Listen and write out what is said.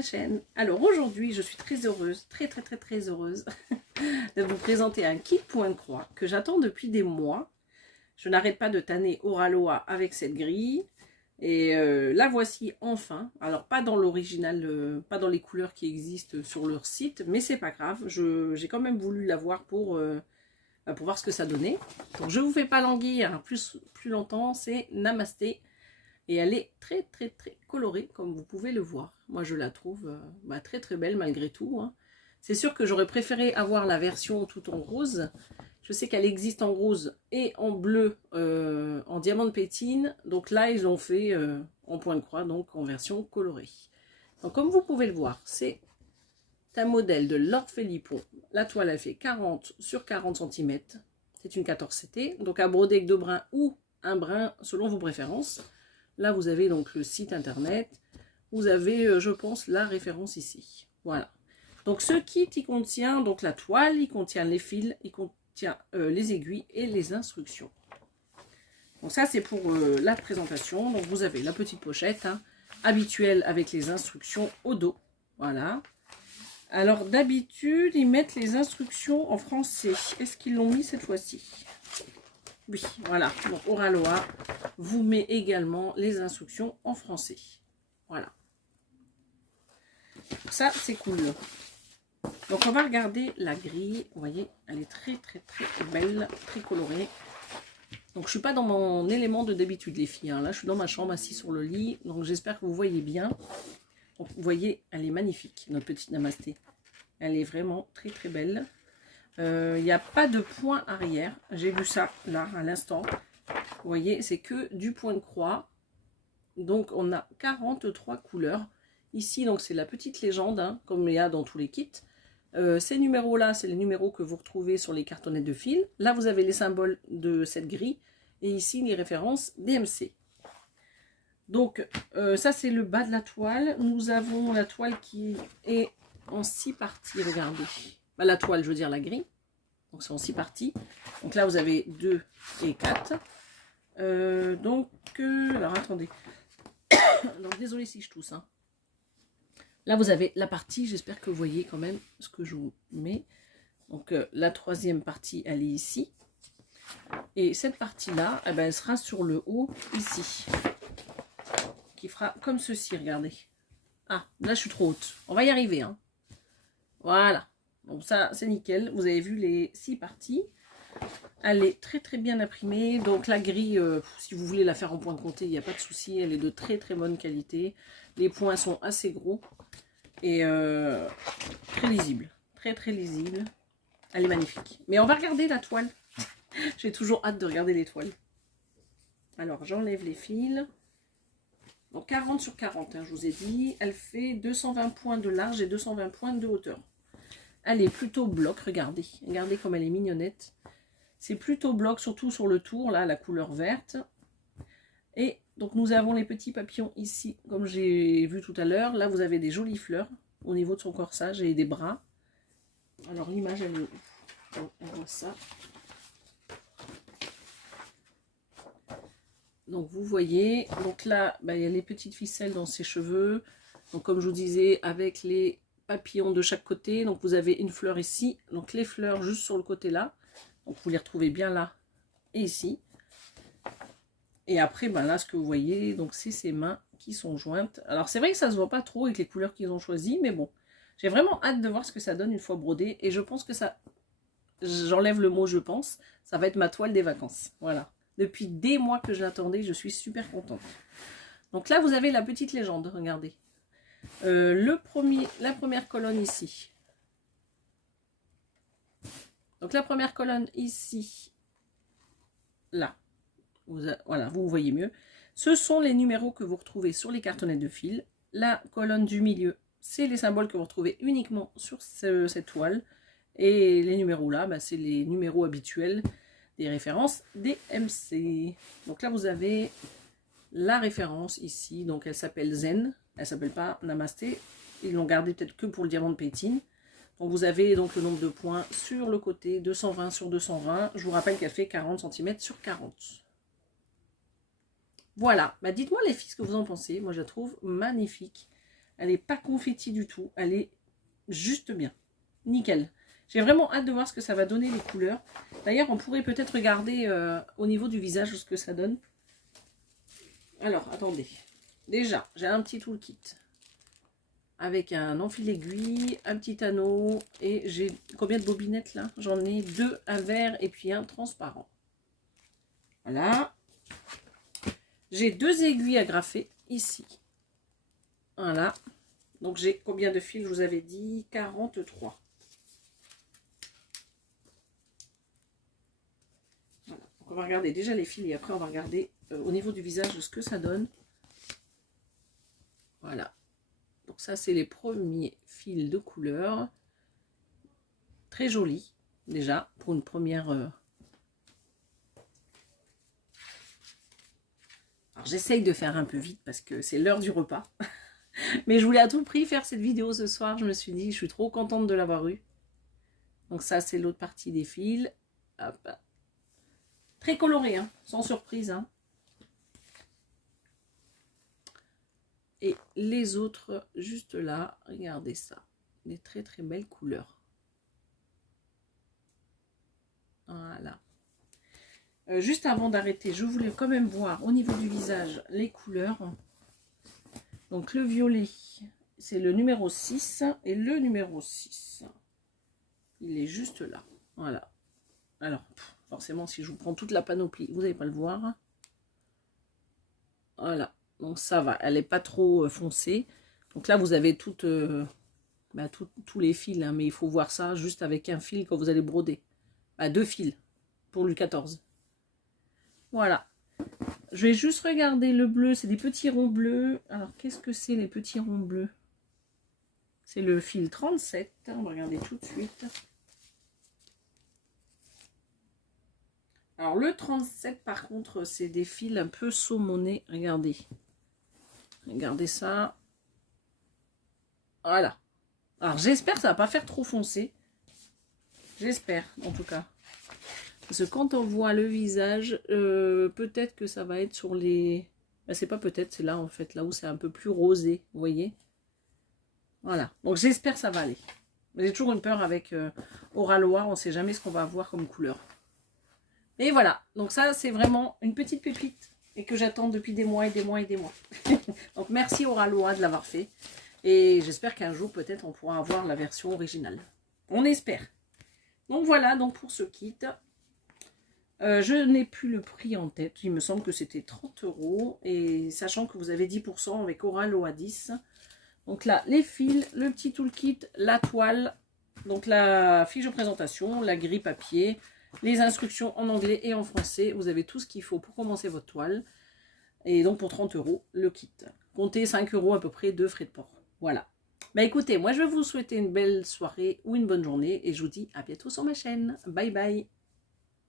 ma chaîne. Alors aujourd'hui, je suis très heureuse, très heureuse de vous présenter un kit point de croix que j'attends depuis des mois. Je n'arrête pas de tanner Oraloa avec cette grille. Et la voici enfin. Alors pas dans l'original, pas dans les couleurs qui existent sur leur site, mais c'est pas grave. J'ai quand même voulu l'avoir pour voir ce que ça donnait. Donc je vous fais pas languir plus longtemps, c'est Namasté. Et elle est très colorée, comme vous pouvez le voir. Moi, je la trouve très belle malgré tout. Hein. C'est sûr que j'aurais préféré avoir la version tout en rose. Je sais qu'elle existe en rose et en bleu, en diamant de pétine. Donc là, ils l'ont fait en point de croix, donc en version colorée. Donc comme vous pouvez le voir, c'est un modèle de l'Orphelipon. La toile, elle fait 40 sur 40 cm. C'est une 14 CT. Donc à broder avec 2 brins ou un brin selon vos préférences. Là, vous avez donc le site internet. Vous avez, je pense, la référence ici. Voilà. Donc, ce kit, il contient donc la toile, il contient les fils, il contient les aiguilles et les instructions. Donc, ça, c'est pour la présentation. Donc, vous avez la petite pochette, hein, habituelle avec les instructions au dos. Voilà. Alors, d'habitude, ils mettent les instructions en français. Est-ce qu'ils l'ont mis cette fois-ci ? Oui, voilà. Donc, Oraloa vous met également les instructions en français. Voilà. Ça, c'est cool. Donc, on va regarder la grille. Vous voyez, elle est très belle, très colorée. Donc, je suis pas dans mon élément de d'habitude, les filles. Hein. Là, je suis dans ma chambre, assise sur le lit. Donc, j'espère que vous voyez bien. Donc, vous voyez, elle est magnifique, notre petite Namasté. Elle est vraiment très belle. Il n'y a pas de point arrière. J'ai vu ça, là, à l'instant. Vous voyez, c'est que du point de croix. Donc, on a 43 couleurs. Ici, donc c'est la petite légende, hein, comme il y a dans tous les kits. Ces numéros-là, c'est les numéros que vous retrouvez sur les cartonnettes de fil. Là, vous avez les symboles de cette grille. Et ici, les références DMC. Donc, ça, c'est le bas de la toile. Nous avons la toile qui est en 6 parties, regardez. Bah, la toile, je veux dire la grille. Donc, c'est en 6 parties. Donc là, vous avez 2 et 4. Alors attendez. Donc, désolé si je tousse. Hein. Là, vous avez la partie, j'espère que vous voyez quand même ce que je vous mets. Donc, la troisième partie, elle est ici. Et cette partie-là, eh ben, elle sera sur le haut, ici. Qui fera comme ceci, regardez. Ah, là, je suis trop haute. On va y arriver. Hein. Voilà. Donc, ça, c'est nickel. Vous avez vu les 6 parties. Elle est très bien imprimée. Donc, la grille, si vous voulez la faire en point de comté, il n'y a pas de souci. Elle est de très bonne qualité. Les points sont assez gros. Et très lisible. Très lisible. Elle est magnifique. Mais on va regarder la toile. J'ai toujours hâte de regarder les toiles. Alors, j'enlève les fils. Donc, 40 sur 40, hein, je vous ai dit. Elle fait 220 points de large et 220 points de hauteur. Elle est plutôt bloc, regardez. Regardez comme elle est mignonnette. C'est plutôt bloc, surtout sur le tour, là, la couleur verte. Et donc, nous avons les petits papillons ici, comme j'ai vu tout à l'heure. Là, vous avez des jolies fleurs au niveau de son corsage et des bras. Alors, l'image, elle est... On voit ça. Donc, vous voyez. Donc là, bah, il y a les petites ficelles dans ses cheveux. Donc, comme je vous disais, avec les papillons de chaque côté. Donc, vous avez une fleur ici. Donc, les fleurs juste sur le côté là. Donc, vous les retrouvez bien là et ici. Et après, ben là, ce que vous voyez, donc c'est ses mains qui sont jointes. Alors, c'est vrai que ça ne se voit pas trop avec les couleurs qu'ils ont choisies, mais bon. J'ai vraiment hâte de voir ce que ça donne une fois brodé. Et je pense que ça... J'enlève le mot « je pense ». Ça va être ma toile des vacances. Voilà. Depuis des mois que je l'attendais, je suis super contente. Donc là, vous avez la petite légende, regardez. La première colonne ici. Donc la première colonne ici, là. Voilà, vous voyez mieux. Ce sont les numéros que vous retrouvez sur les cartonnettes de fil. La colonne du milieu, c'est les symboles que vous retrouvez uniquement sur cette toile. Et les numéros là, bah, c'est les numéros habituels des références DMC. Donc là, vous avez la référence ici. Donc elle s'appelle Zen. Elle s'appelle pas Namasté. Ils l'ont gardé peut-être que pour le diamant de pétine. Donc vous avez donc le nombre de points sur le côté, 220 sur 220. Je vous rappelle qu'elle fait 40 cm sur 40. Voilà, bah dites-moi les filles ce que vous en pensez. Moi je la trouve magnifique. Elle n'est pas confetti du tout. Elle est juste bien. Nickel. J'ai vraiment hâte de voir ce que ça va donner les couleurs. D'ailleurs, on pourrait peut-être regarder au niveau du visage ce que ça donne. Alors, attendez. Déjà, j'ai un petit toolkit avec un enfil aiguille, un petit anneau. Et j'ai combien de bobinettes là? J'en ai 2, un vert et puis un transparent. Voilà. J'ai 2 aiguilles agrafées ici. Voilà. Donc, j'ai combien de fils? Je vous avais dit 43. Voilà. Donc, on va regarder déjà les fils et après, on va regarder au niveau du visage ce que ça donne. Voilà. Donc, ça, c'est les premiers fils de couleur. Très jolis, déjà, pour une première... Alors, j'essaye de faire un peu vite parce que c'est l'heure du repas. Mais je voulais à tout prix faire cette vidéo ce soir. Je me suis dit, je suis trop contente de l'avoir eue. Donc ça, c'est l'autre partie des fils. Hop. Très coloré, hein, sans surprise. Hein. Et les autres, juste là, regardez ça. Des très très belles couleurs. Voilà. Juste avant d'arrêter, je voulais quand même voir au niveau du visage les couleurs. Donc le violet, c'est le numéro 6 et le numéro 6. Il est juste là. Voilà. Alors, forcément, si je vous prends toute la panoplie, vous n'allez pas le voir. Voilà. Donc ça va. Elle n'est pas trop foncée. Donc là, vous avez tous les fils. Hein, mais il faut voir ça juste avec un fil quand vous allez broder. 2 fils pour le 14. Voilà. Je vais juste regarder le bleu. C'est des petits ronds bleus. Alors, qu'est-ce que c'est les petits ronds bleus? C'est le fil 37. On va regarder tout de suite. Alors, le 37, par contre, c'est des fils un peu saumonés. Regardez. Regardez ça. Voilà. Alors, j'espère que ça ne va pas faire trop foncé. J'espère, en tout cas. Parce que quand on voit le visage, peut-être que ça va être sur les... Ben, c'est pas peut-être, c'est là, en fait, là où c'est un peu plus rosé, vous voyez. Voilà. Donc, j'espère que ça va aller. J'ai toujours une peur avec Oraloa, on ne sait jamais ce qu'on va avoir comme couleur. Et voilà. Donc, ça, c'est vraiment une petite pépite et que j'attends depuis des mois et des mois et des mois. Donc, merci Oraloa de l'avoir fait. Et j'espère qu'un jour, peut-être, on pourra avoir la version originale. On espère. Donc, voilà, donc pour ce kit... je n'ai plus le prix en tête, il me semble que c'était 30 €, et sachant que vous avez 10% avec Oraloa 10. Donc là, les fils, le petit toolkit, la toile, donc la fiche de présentation, la grille papier, les instructions en anglais et en français. Vous avez tout ce qu'il faut pour commencer votre toile. Et donc pour 30 € le kit. Comptez 5 € à peu près de frais de port. Voilà. Bah écoutez, moi je vais vous souhaiter une belle soirée ou une bonne journée et je vous dis à bientôt sur ma chaîne. Bye bye.